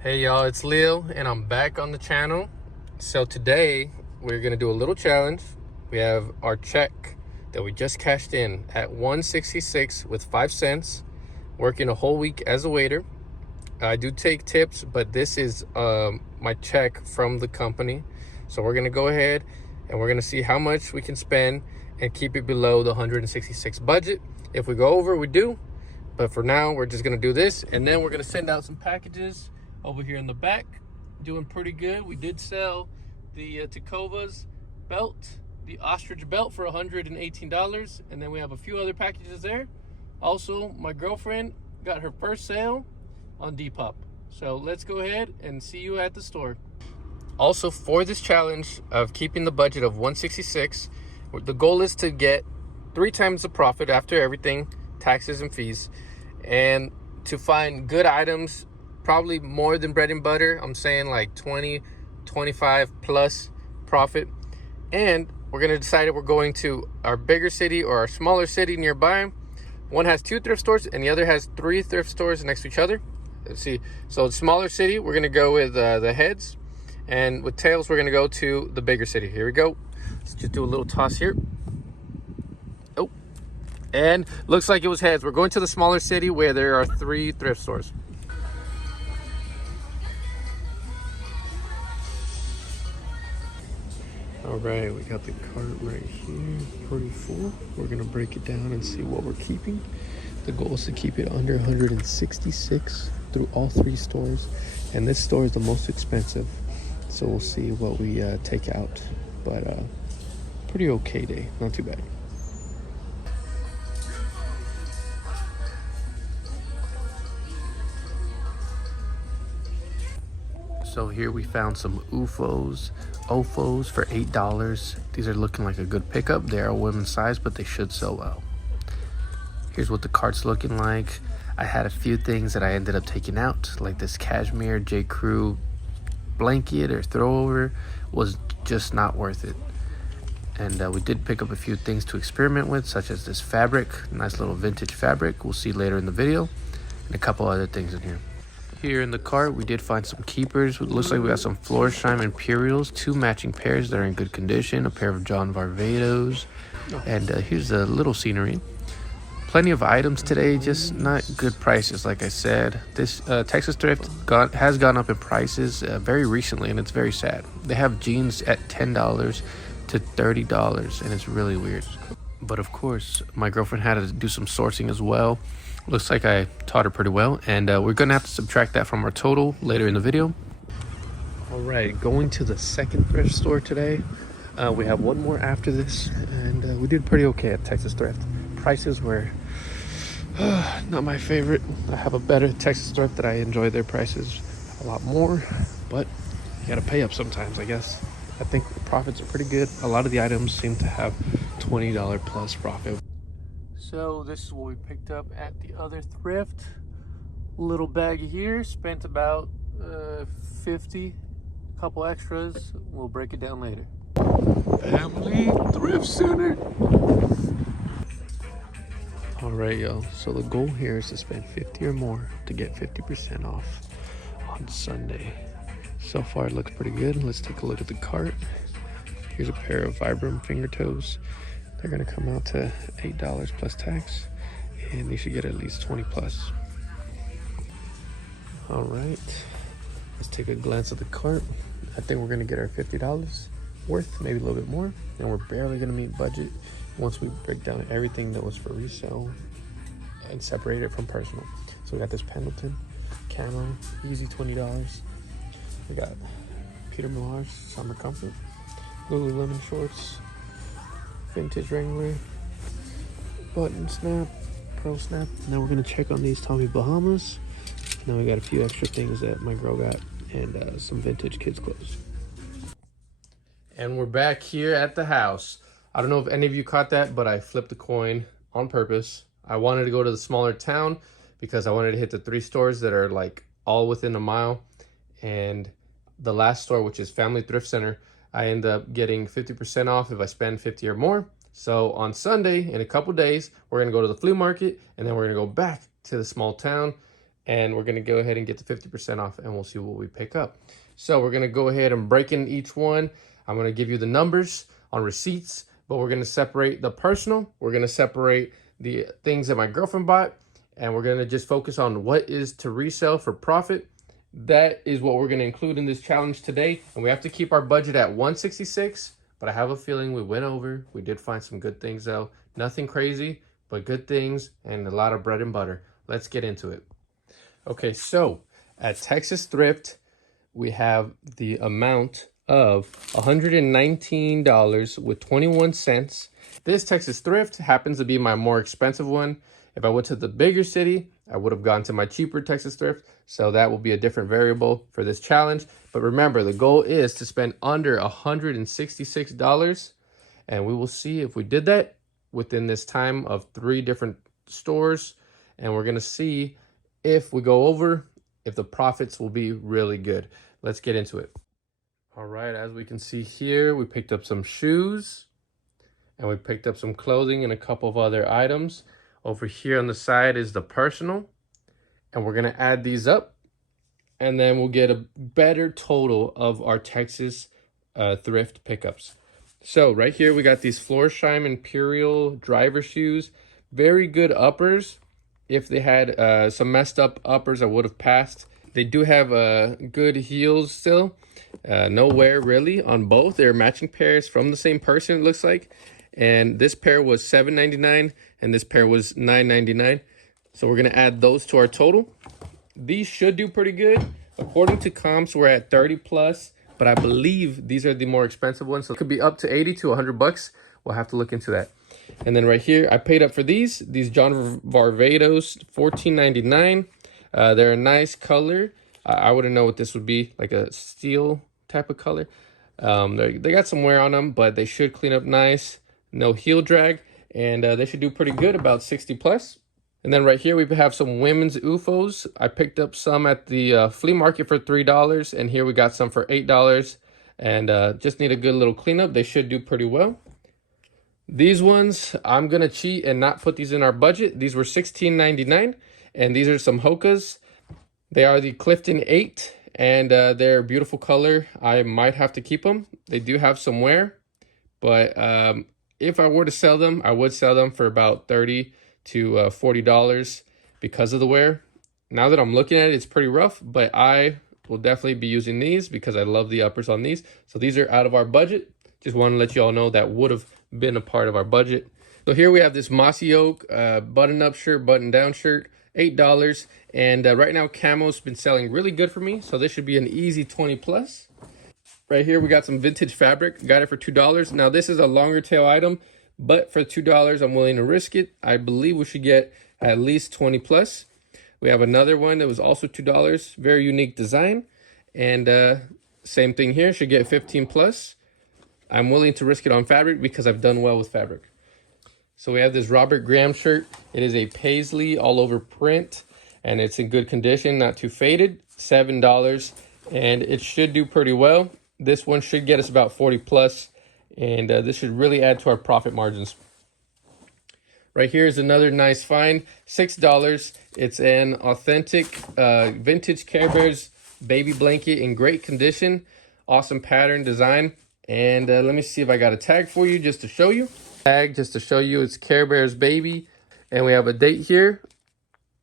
Hey y'all, it's Leo and I'm back on the channel. So today we're gonna do a little challenge. We have our check that we just cashed in at 166 with 5 cents, working a whole week as a waiter. I do take tips, but this is my check from the company. So we're gonna go ahead and we're gonna see how much we can spend and keep it below the 166 budget. If we go over, we do. But for now, we're just gonna do this, and then we're gonna send out some packages over here in the back. Doing pretty good. We did sell the Takova's belt, the ostrich belt, for $118, and then we have a few other packages there. Also, my girlfriend got her first sale on Depop. So let's go ahead and see you at the store. Also, for this challenge of keeping the budget of 166, the goal is to get 3 times the profit after everything, taxes and fees, and to find good items, probably more than bread and butter. I'm saying like 20, 25 plus profit. And we're going to decide if we're going to our bigger city or our smaller city nearby. One has 2 thrift stores and the other has 3 thrift stores next to each other. Let's see. So the smaller city, we're going to go with the heads, and with tails, we're going to go to the bigger city. Here we go. Let's just do a little toss here. Oh, and looks like it was heads. We're going to the smaller city where there are 3 thrift stores. All right, we got the cart right here, pretty full. We're gonna break it down and see what we're keeping. The goal is to keep it under 166 through all 3 stores, and this store is the most expensive, so we'll see what we take out. But pretty okay day, not too bad. So here we found some OFOs for $8. These are looking like a good pickup. They are a women's size, but they should sell well. Here's what the cart's looking like. I had a few things that I ended up taking out, like this cashmere J. Crew blanket or throwover was just not worth it. And we did pick up a few things to experiment with, such as this fabric, nice little vintage fabric. We'll see later in the video, and a couple other things in here. Here in the cart, we did find some keepers. It looks like we got some Florsheim Imperials, 2 matching pairs that are in good condition, a pair of John Varvatos, and here's a little scenery. Plenty of items today, just not good prices. Like I said, this Texas thrift has gone up in prices very recently, and it's very sad. They have jeans at $10 to $30, and it's really weird. But of course, my girlfriend had to do some sourcing as well. Looks like I taught her pretty well, and we're gonna have to subtract that from our total later in the video. All right, going to the second thrift store today. We have one more after this, and we did pretty okay at Texas thrift. Prices were not my favorite. I have a better Texas thrift that I enjoy their prices a lot more, but you gotta pay up sometimes, I guess. I think the profits are pretty good. A lot of the items seem to have $20 plus profit. So this is what we picked up at the other thrift. Little bag here, spent about 50, couple extras. We'll break it down later. Family Thrift Center. All right, y'all. So the goal here is to spend 50 or more to get 50% off on Sunday. So far, it looks pretty good. Let's take a look at the cart. Here's a pair of Vibram finger toes. They're gonna come out to $8 plus tax, and you should get at least 20 plus. All right, let's take a glance at the cart. I think we're gonna get our $50 worth, maybe a little bit more, and we're barely gonna meet budget once we break down everything that was for resale and separate it from personal. So we got this Pendleton camo, easy $20. We got Peter Millar's Summer Comfort, Lululemon shorts, vintage Wrangler, button snap, pro snap. Now we're gonna check on these Tommy Bahamas. Now we got a few extra things that my girl got, and some vintage kids clothes. And we're back here at the house. I don't know if any of you caught that, but I flipped the coin on purpose. I wanted to go to the smaller town because I wanted to hit the 3 stores that are like all within a mile, and the last store, which is Family Thrift Center, I end up getting 50% off if I spend 50 or more. So on Sunday, in a couple days, we're gonna go to the flea market, and then we're gonna go back to the small town and we're gonna go ahead and get the 50% off, and we'll see what we pick up. So we're gonna go ahead and break in each one. I'm gonna give you the numbers on receipts, but we're gonna separate the personal, we're gonna separate the things that my girlfriend bought, and we're gonna just focus on what is to resell for profit. That is what we're gonna include in this challenge today, and we have to keep our budget at 166, but I have a feeling we went over. We did find some good things though. Nothing crazy, but good things and a lot of bread and butter. Let's get into it. Okay, so at Texas Thrift, we have the amount of $119 with 21 cents. This Texas Thrift happens to be my more expensive one. If I went to the bigger city, I would have gone to my cheaper Texas Thrift. So that will be a different variable for this challenge. But remember, the goal is to spend under $166. And we will see if we did that within this time of 3 different stores. And we're gonna see if we go over, if the profits will be really good. Let's get into it. All right, as we can see here, we picked up some shoes and we picked up some clothing and a couple of other items. Over here on the side is the personal, and we're gonna add these up, and then we'll get a better total of our Texas Thrift pickups. So right here, we got these Florsheim Imperial driver shoes, very good uppers. If they had some messed up uppers, I would have passed. They do have good heels still. No wear really on both. They're matching pairs from the same person, it looks like. And this pair was $7.99 and this pair was $9.99. So we're gonna add those to our total. These should do pretty good. According to comps, we're at 30 plus, but I believe these are the more expensive ones. So it could be up to 80 to 100 bucks. We'll have to look into that. And then right here, I paid up for these John Varvatos, $14.99. They're a nice color. I wouldn't know what this would be, like a steel type of color. They got some wear on them, but they should clean up nice. No heel drag, and they should do pretty good, about 60 plus. And then right here, we have some women's UFOs. I picked up some at the flea market for $3, and here we got some for $8. And just need a good little cleanup. They should do pretty well. These ones, I'm gonna cheat and not put these in our budget. These were $16.99, and these are some Hokas. They are the Clifton 8, and they're a beautiful color. I might have to keep them. They do have some wear, but if I were to sell them, I would sell them for about $30 to $40 because of the wear. Now that I'm looking at it, it's pretty rough, but I will definitely be using these because I love the uppers on these. So these are out of our budget. Just want to let you all know that would have been a part of our budget. So here we have this mossy oak button-up shirt, button-down shirt, $8. And right now, camo's been selling really good for me. So this should be an easy 20 plus. Right here, we got some vintage fabric. Got it for $2. Now, this is a longer tail item, but for $2, I'm willing to risk it. I believe we should get at least 20 plus. We have another one that was also $2. Very unique design. And same thing here, should get 15 plus. I'm willing to risk it on fabric because I've done well with fabric. So we have this Robert Graham shirt. It is a paisley all over print, and it's in good condition, not too faded. $7, and it should do pretty well. This one should get us about 40 plus, and this should really add to our profit margins. Right here is another nice find, $6. It's an authentic vintage Care Bears baby blanket in great condition. Awesome pattern design. And let me see if I got a tag for you just to show you. Tag just to show you it's Care Bears baby. And we have a date here.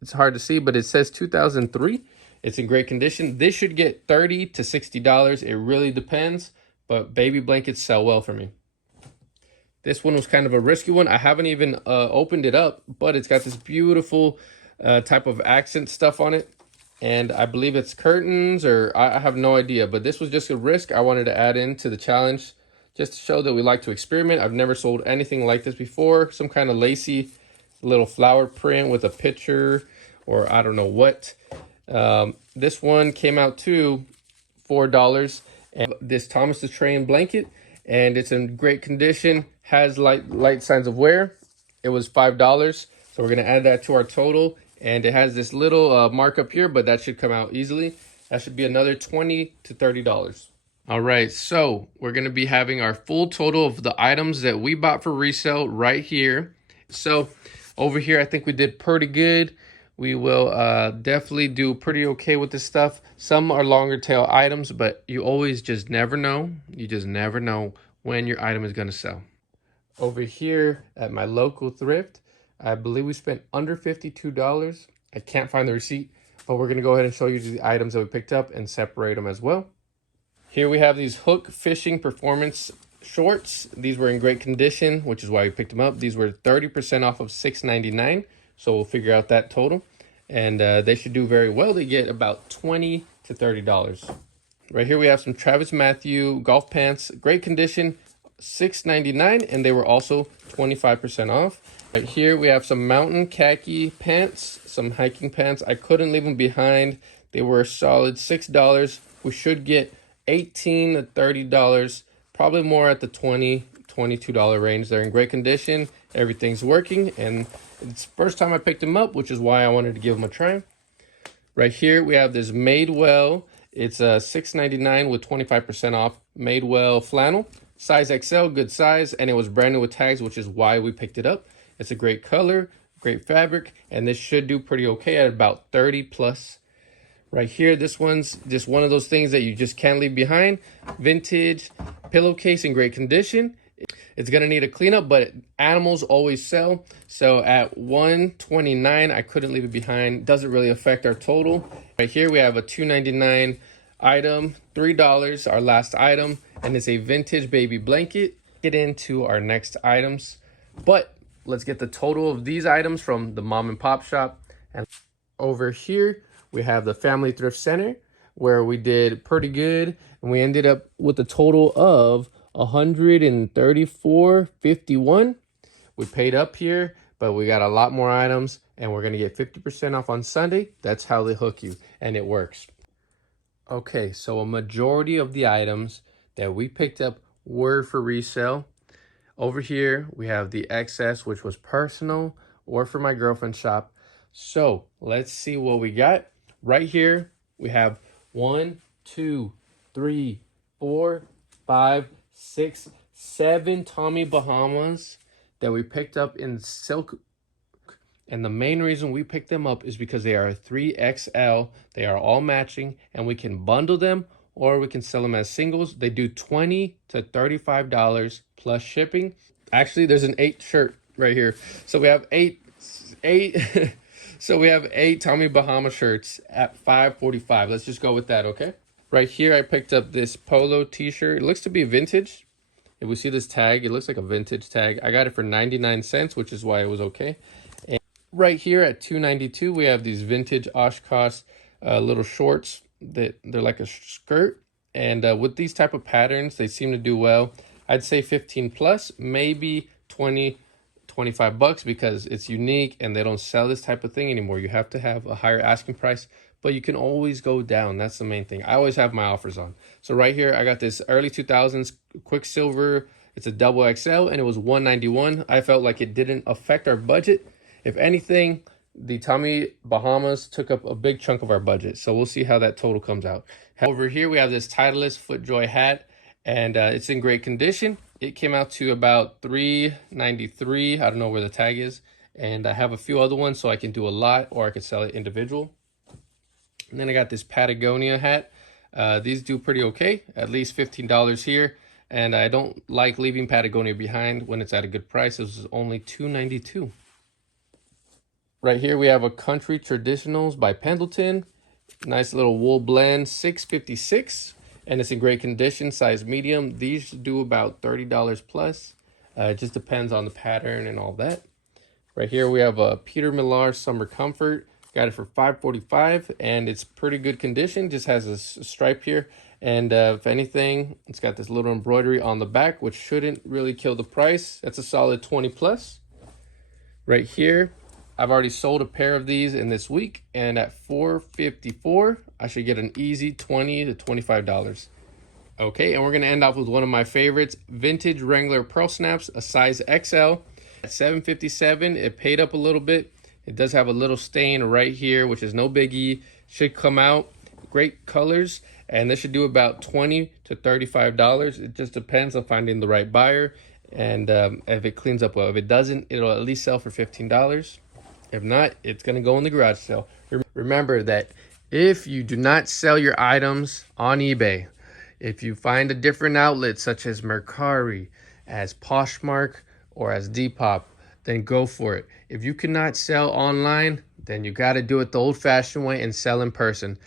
It's hard to see, but it says 2003. It's in great condition. This should get $30 to $60. It really depends, but baby blankets sell well for me. This one was kind of a risky one. I haven't even opened it up, but it's got this beautiful type of accent stuff on it. And I believe it's curtains, or I have no idea, but this was just a risk I wanted to add into the challenge just to show that we like to experiment. I've never sold anything like this before. Some kind of lacy little flower print with a picture, or I don't know what. This one came out to $4. And this Thomas the Train blanket, and it's in great condition, has light signs of wear. It was $5, so we're gonna add that to our total. And it has this little markup here, but that should come out easily. That should be another $20 to $30. All right, so we're gonna be having our full total of the items that we bought for resale right here. So over here, I think we did pretty good. We will definitely do pretty okay with this stuff. Some are longer tail items, but you always just never know. You just never know when your item is going to sell. Over here at my local thrift, I believe we spent under $52. I can't find the receipt, but we're going to go ahead and show you the items that we picked up and separate them as well. Here we have these hook fishing performance shorts. These were in great condition, which is why we picked them up. These were 30% off of $6.99, so we'll figure out that total. And they should do very well. They get about $20 to $30. Right here we have some Travis Matthew golf pants, great condition, $6.99, and they were also 25% off. Right here we have some mountain khaki pants, some hiking pants. I couldn't leave them behind. They were a solid $6. We should get $18 to $30, probably more at the $22 range. They're in great condition, everything's working, and it's the first time I picked them up, which is why I wanted to give them a try. Right here we have this Madewell. It's a $6.99 with 25% off Madewell flannel, size XL, good size, and it was brand new with tags, which is why we picked it up. It's a great color, great fabric, and this should do pretty okay at about 30 plus. Right here, this one's just one of those things that you just can't leave behind. Vintage pillowcase in great condition. It's gonna need a cleanup, but animals always sell. So at $129, I couldn't leave it behind. Doesn't really affect our total. Right here, we have a $2.99 item, $3, our last item, and it's a vintage baby blanket. Get into our next items, but let's get the total of these items from the mom and pop shop. And over here, we have the Family Thrift Center, where we did pretty good, and we ended up with a total of $134.51. We paid up here, but we got a lot more items, and we're gonna get 50% off on Sunday. That's how they hook you, and it works. Okay, so a majority of the items that we picked up were for resale. Over here, we have the excess, which was personal or for my girlfriend's shop. So let's see what we got. Right here, we have 1, 2, 3, 4, 5, 6, 7 Tommy Bahamas that we picked up in silk. And the main reason we picked them up is because they are 3XL. They are all matching, and we can bundle them or we can sell them as singles. They do $20 to $35 plus shipping. Actually, there's an 8 shirt right here. So we have eight so we have 8 Tommy Bahama shirts at $5.45. Let's just go with that, okay? Right here, I picked up this polo t-shirt. It looks to be vintage. If we see this tag, it looks like a vintage tag. I got it for 99 cents, which is why it was okay. And right here at $2.92, we have these vintage Oshkosh little shorts that they're like a skirt. And with these type of patterns, they seem to do well. I'd say 15 plus, maybe 20, 25 bucks, because it's unique and they don't sell this type of thing anymore. You have to have a higher asking price, but you can always go down. That's the main thing. I always have my offers on. So right here, I got this early 2000s Quicksilver. It's a double XL and it was $191. I felt like it didn't affect our budget. If anything, the Tommy Bahamas took up a big chunk of our budget. So we'll see how that total comes out. Over here, we have this Titleist FootJoy hat, and it's in great condition. It came out to about $3.93. I don't know where the tag is. And I have a few other ones, so I can do a lot, or I could sell it individual. And then I got this Patagonia hat. These do pretty okay, at least $15 here. And I don't like leaving Patagonia behind when it's at a good price. This is only $2.92. Right here we have a Country Traditionals by Pendleton. Nice little wool blend, $6.56. And it's in great condition, size medium. These do about $30 plus. It just depends on the pattern and all that. Right here we have a Peter Millar Summer Comfort. Got it for $5.45, and it's pretty good condition. Just has a stripe here, and if anything, it's got this little embroidery on the back, which shouldn't really kill the price. That's a solid 20 plus. Right here, I've already sold a pair of these in this week, and at $4.54, I should get an easy $20 to $25. Okay, and we're gonna end off with one of my favorites, vintage Wrangler Pearl Snaps, a size XL. At $7.57, it paid up a little bit. It does have a little stain right here, which is no biggie. Should come out. Great colors, and this should do about $20 to $35. It just depends on finding the right buyer, and if it cleans up well. If it doesn't, it'll at least sell for $15. If not, it's going to go in the garage sale. Remember that if you do not sell your items on eBay, if you find a different outlet such as Mercari, as Poshmark, or as Depop, then go for it. If you cannot sell online, then you got to do it the old-fashioned way and sell in person.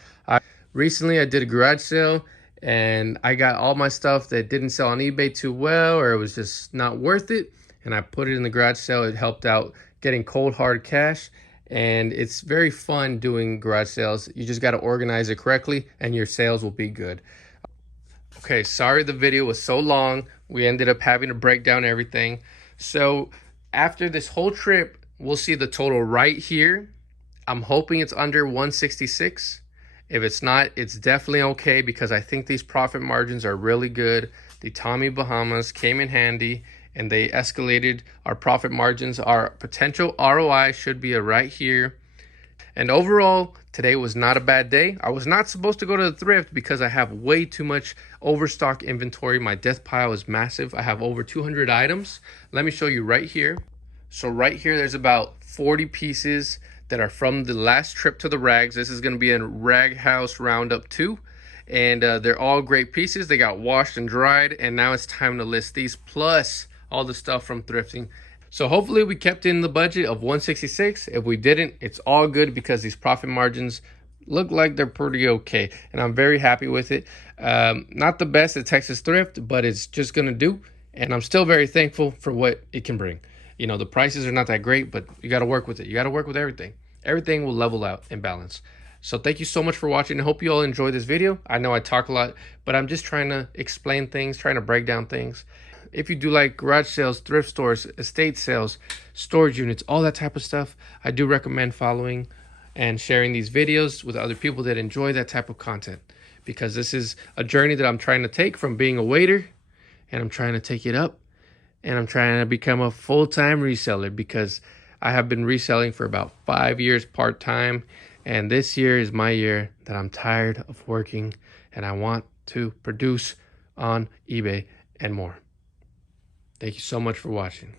Recently, I did a garage sale and I got all my stuff that didn't sell on eBay too well, or it was just not worth it, and I put it in the garage sale. It helped out getting cold hard cash, and it's very fun doing garage sales. You just got to organize it correctly and your sales will be good. Okay, sorry the video was so long. We ended up having to break down everything. So after this whole trip, we'll see the total right here. I'm hoping it's under 166. If it's not, it's definitely okay, because I think these profit margins are really good. The Tommy Bahamas came in handy and they escalated our profit margins. Our potential ROI should be right here. And overall, today was not a bad day. I was not supposed to go to the thrift because I have way too much overstock inventory. My death pile is massive. I have over 200 items. Let me show you right here. So right here, there's about 40 pieces that are from the last trip to the rags. This is going to be a Rag House Roundup 2. And they're all great pieces. They got washed and dried. And now it's time to list these, plus all the stuff from thrifting. So hopefully we kept in the budget of 166. If we didn't, it's all good, because these profit margins look like they're pretty okay. And I'm very happy with it. Not the best at Texas Thrift, but it's just going to do. And I'm still very thankful for what it can bring. You know, the prices are not that great, but you got to work with it. You got to work with everything. Everything will level out and balance. So thank you so much for watching. I hope you all enjoyed this video. I know I talk a lot, but I'm just trying to explain things, trying to break down things. If you do like garage sales, thrift stores, estate sales, storage units, all that type of stuff, I do recommend following and sharing these videos with other people that enjoy that type of content, because this is a journey that I'm trying to take from being a waiter, and I'm trying to take it up, and I'm trying to become a full-time reseller, because I have been reselling for about 5 years part-time, and this year is my year that I'm tired of working and I want to produce on eBay and more. Thank you so much for watching.